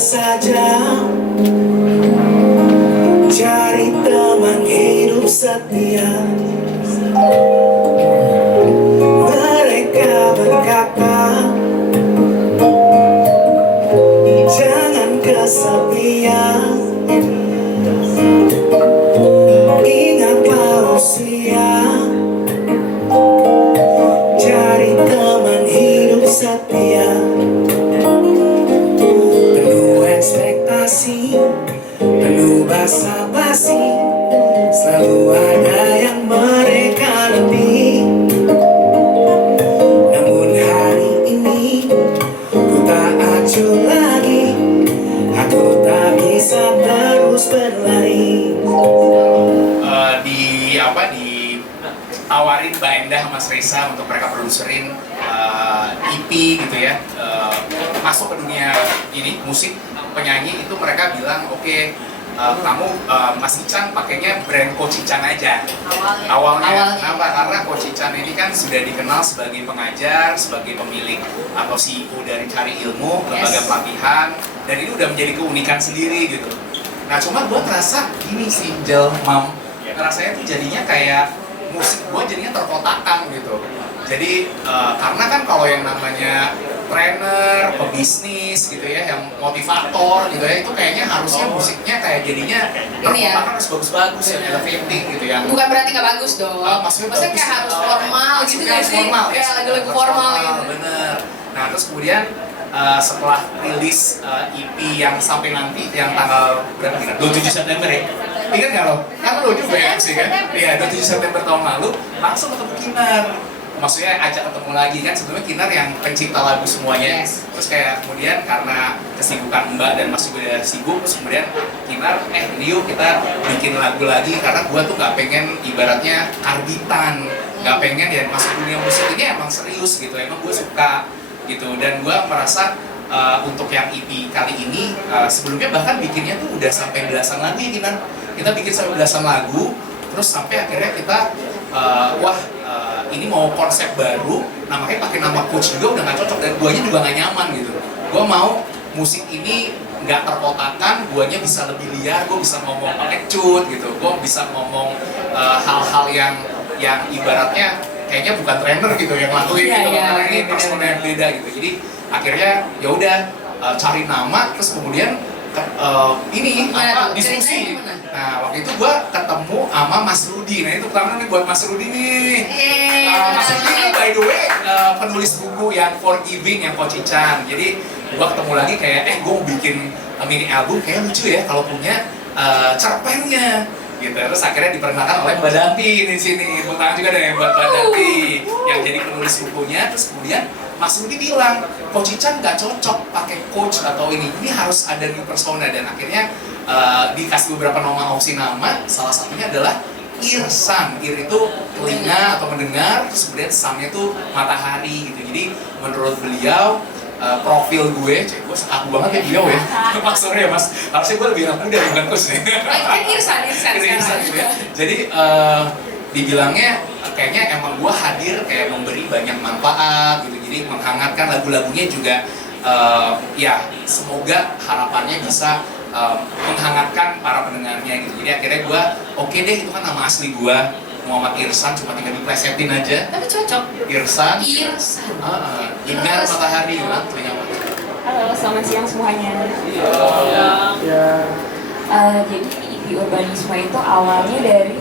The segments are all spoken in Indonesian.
saja cari teman hidup setia. Mereka berkata jangan kesepian, ingat manusia, cari teman hidup setia. Penuh ekspektasi, penuh basa-basi, selalu ada yang mereka nanti. Namun hari ini ku tak acuh lagi, aku tak bisa terus berlari. Ditawarin Mbak Endah sama Mas Reza untuk mereka produserin EP gitu ya, masuk ke dunia ini musik penyanyi itu. Mereka bilang oke, kamu Mas Ican pakainya brand Coach Ican aja awalnya. Kenapa? Karena Coach Ican ini kan sudah dikenal sebagai pengajar, sebagai pemilik atau CEO dari Cari Ilmu, lembaga pelatihan, dan ini udah menjadi keunikan sendiri gitu. Nah cuma gue ngerasa gini sih, Jel, Mam, ngerasanya tuh jadinya kayak musik gue jadinya terkotakan gitu. Jadi karena kan kalau yang namanya trainer, pebisnis gitu ya, yang motivator gitu ya, itu kayaknya harusnya musiknya kayak jadinya terkotakan harus bagus-bagus, yang elevating gitu ya. Bukan berarti nggak bagus dong. Maksudnya kayak harus formal gitu nggak sih? Kayak lagu-lagu formal gitu. Bener. Nah terus kemudian setelah rilis EP yang sampai nanti yang tanggal berapa? 27 September ya? Ingat nggak lo? Kan lo juga ya sih kan? Iya, 27 September tahun lalu langsung ketemu Kinar. Maksudnya ajak ketemu lagi kan, sebelumnya Kinar yang pencipta lagu semuanya. Terus kayak kemudian karena kesibukan Mbak dan Mas juga sibuk, terus kemudian Kinar, yuk kita bikin lagu lagi, karena gua tuh nggak pengen ibaratnya karbitan, nggak pengen ya masuk dunia musik ini emang serius gitu, emang gue suka gitu. Dan gue merasa untuk yang EP kali ini sebelumnya bahkan bikinnya tuh udah sampai belasan lagu ya Kinar. Kita bikin sampai belasan lagu, terus sampai akhirnya kita ini mau konsep baru, namanya pakai nama Coach juga udah gak cocok, dan guanya juga gak nyaman gitu. Gua mau musik ini nggak terkotakan, guanya bisa lebih liar, gue bisa ngomong pakai cut gitu, gue bisa ngomong hal-hal yang ibaratnya kayaknya bukan trainer gitu yang lakuin gitu, karena ini persona yang beda gitu. Jadi akhirnya ya udah cari nama, terus kemudian diskusi. Nah waktu itu gue ketemu sama Mas Rudi. Nah itu pertama nih buat Mas Rudi nih. Mas Rudi ini by the way penulis buku yang Forgiving yang Coach Ican. Jadi gue ketemu lagi kayak gue mau bikin mini album, kayak lucu ya kalau punya cerpennya gitu. Terus akhirnya diperkenalkan oleh Mbak Danti di sini. Tepuk tangan juga deh buat Mbak Danti yang jadi penulis bukunya. Terus kemudian Mas Rudi bilang, Coach Ican nggak cocok pakai coach atau ini harus ada new persona. Dan akhirnya dikasih beberapa opsi nama, salah satunya adalah Irsan. Ir itu telinga atau mendengar, terus kemudian Sannya itu matahari gitu. Jadi menurut beliau, profil gue aku banget ya beliau ya. Mas sorry ya Mas, harusnya gue lebih anak muda bukan coach nih. Kan Irsan Gitu ya. Jadi dibilangnya kayaknya emang gue hadir kayak memberi banyak manfaat gitu, jadi menghangatkan lagu-lagunya juga ya semoga harapannya bisa menghangatkan para pendengarnya gitu. Jadi akhirnya gue oke deh, itu kan nama asli gue Muhammad Irsan, cuma tinggal diplesetin aja. Tapi cocok. Irsan. Ingat matahari kan, telinga matahari. Halo, selamat siang semuanya. Jadi di urbanisme itu awalnya dari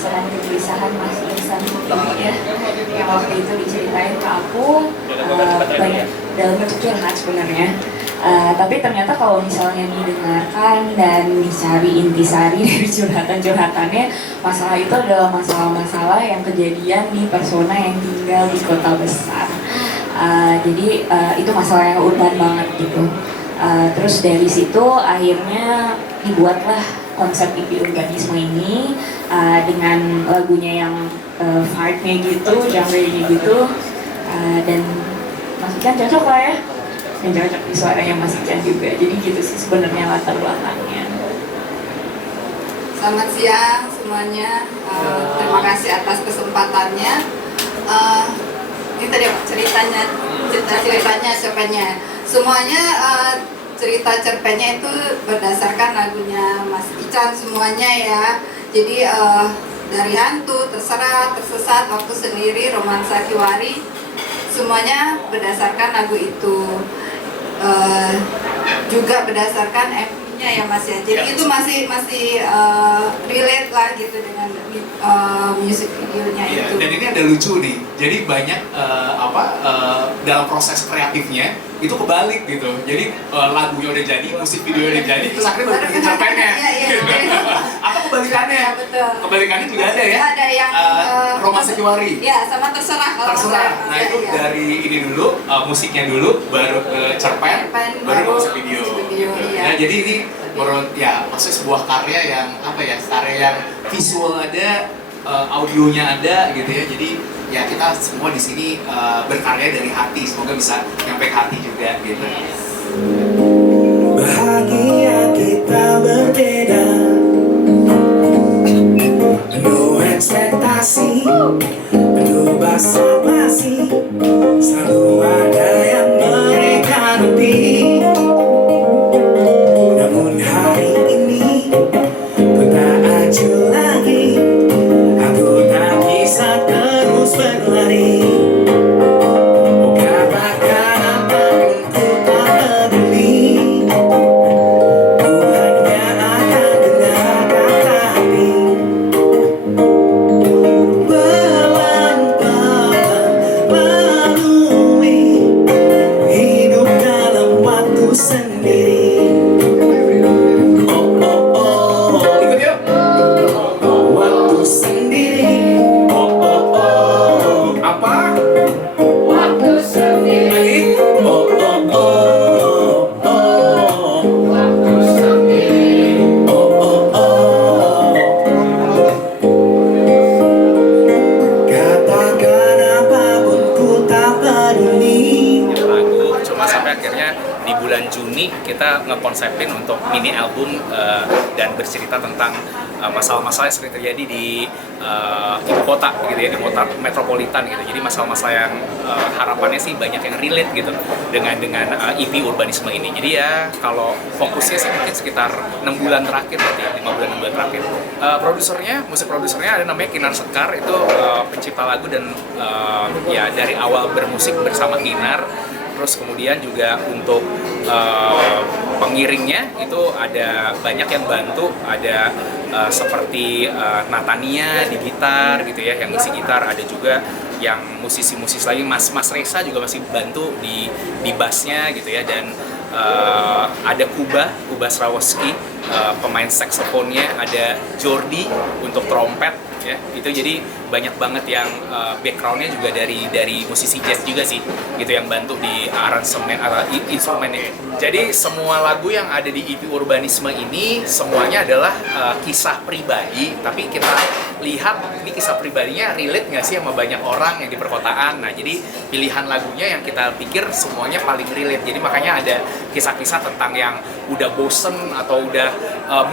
kegelisahan Mas Irsan ini ya, yang waktu itu diceritain ke aku banyak dalam bentuk curhat sebenarnya. Tapi ternyata kalau misalnya didengarkan dan dicari intisari dari curhatan-curhatannya, masalah itu adalah masalah-masalah yang kejadian di persona yang tinggal di kota besar. Jadi itu masalah yang urban banget gitu. Terus dari situ akhirnya dibuatlah konsep EP urbanisme ini dengan lagunya yang vibe-nya gitu, genre-nya gitu, dan Mas Ican cocok lah ya, dan cocok di suaranya Mas Ican juga. Jadi gitu sih sebenarnya latar belakangnya. Selamat siang semuanya, terima kasih atas kesempatannya. Ini tadi apa ceritanya cerpennya semuanya. cerita cerpennya itu berdasarkan lagunya Mas Ican semuanya ya. Jadi dari hantu, terserah, tersesat, waktu sendiri, romansa kiwari, semuanya berdasarkan lagu itu. Juga berdasarkan MV-nya ya Mas ya. Jadi itu masih relate lah gitu dengan music videonya itu. Dan ini ada lucu nih. Jadi banyak dalam proses kreatifnya itu kebalik gitu. Jadi lagunya udah jadi, musik video udah jadi, terus akhirnya baru bikin cerpennya. Atau kebalikannya? Ya, betul. Kebalikannya juga ada ya? Ada yang romansa kiwari. Ya, sama terserah kalau Terserah. Nah itu dari ini dulu, musiknya dulu, baru ke cerpen, baru ke musik video. Iya. Nah, jadi ini menurut ya maksudnya sebuah karya yang karya yang visual ada, audionya ada gitu ya. Jadi ya kita semua di sini berkarya dari hati, semoga bisa nyampe ke hati juga gitu. Bahagia kita berbeda, penuh ekspektasi, penuh basa-basi, selalu ada yang mereka nanti. Namun hari ini ku tak acuh lagi, aku tak bisa terus berlari. Katakan apapun ku tak peduli, ku hanya akan dengar kata hati. Pelan-pelan lalui hidup dalam waktu sendiri. Oh oh oh, Ikut yuk. waktu sendiri. Oh oh oh, Apa? waktu sendiri. Oh oh oh, waktu sendiri. Oh oh oh. Katakan apapun ku tak peduli. Lagu cuma sampai akhirnya di bulan Juni kita ngekonsepin untuk mini album dan bercerita tentang masalah-masalah yang sering terjadi di ibu kota gitu ya, di kota metropolitan gitu. Jadi masalah-masalah yang harapannya sih banyak yang relate gitu dengan EP urbanisme ini. Jadi ya kalau fokusnya sih mungkin sekitar 6 bulan terakhir berarti ya, 5 bulan 6 bulan terakhir. Musik produsernya ada namanya Kinar Sekar, itu pencipta lagu dan ya dari awal bermusik bersama Kinar. Terus kemudian juga untuk pengiringnya itu ada banyak yang bantu, ada seperti Natania di gitar gitu ya, yang isi gitar, ada juga yang musisi-musisi lagi, Mas Reza juga masih bantu di bassnya gitu ya, dan ada Kuba Srawowski, pemain saksofonnya, ada Jordi untuk trompet ya, itu jadi banyak banget yang backgroundnya juga dari musisi jazz juga sih gitu yang bantu di aransemen atau instrumennya. Jadi semua lagu yang ada di EP Urbanisme ini semuanya adalah kisah pribadi, tapi kita lihat ini kisah pribadinya relate nggak sih sama banyak orang yang di perkotaan. Nah jadi pilihan lagunya yang kita pikir semuanya paling relate, jadi makanya ada kisah-kisah tentang yang udah bosen atau udah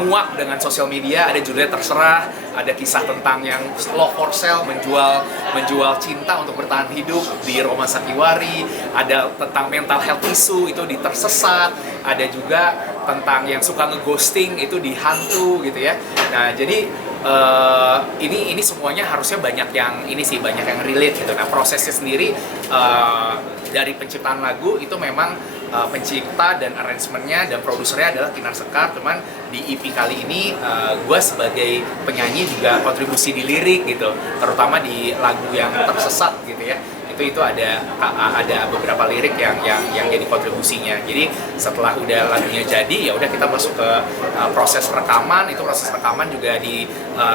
muak dengan sosial media, ada judulnya Terserah, ada kisah tentang yang love for sale, menjual cinta untuk bertahan hidup di Romansa Kiwari, ada tentang mental health issue itu di Tersesat, ada juga tentang yang suka ngeghosting itu di Hantu gitu ya. Nah jadi ini semuanya harusnya banyak yang relate gitu. Nah prosesnya sendiri dari penciptaan lagu itu memang pencipta dan arrangementnya dan produsernya adalah Kinar Sekar, cuman di EP kali ini gue sebagai penyanyi juga kontribusi di lirik gitu, terutama di lagu yang Tersesat gitu ya, itu ada beberapa lirik yang jadi kontribusinya. Jadi setelah udah lagunya jadi, ya udah kita masuk ke proses rekaman. Itu proses rekaman juga di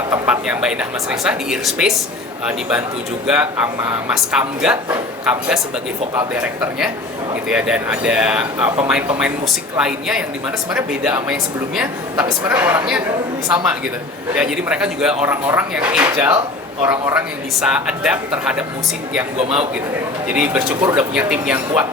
tempatnya Mbak Indah Mas Reza di Earspace, dibantu juga sama Mas Kamga sebagai vokal directornya gitu ya, dan ada pemain-pemain musik lainnya yang dimana sebenarnya beda sama yang sebelumnya, tapi sebenarnya orangnya sama gitu ya. Jadi mereka juga orang-orang yang agile, orang-orang yang bisa adapt terhadap musik yang gue mau gitu. Jadi bersyukur udah punya tim yang kuat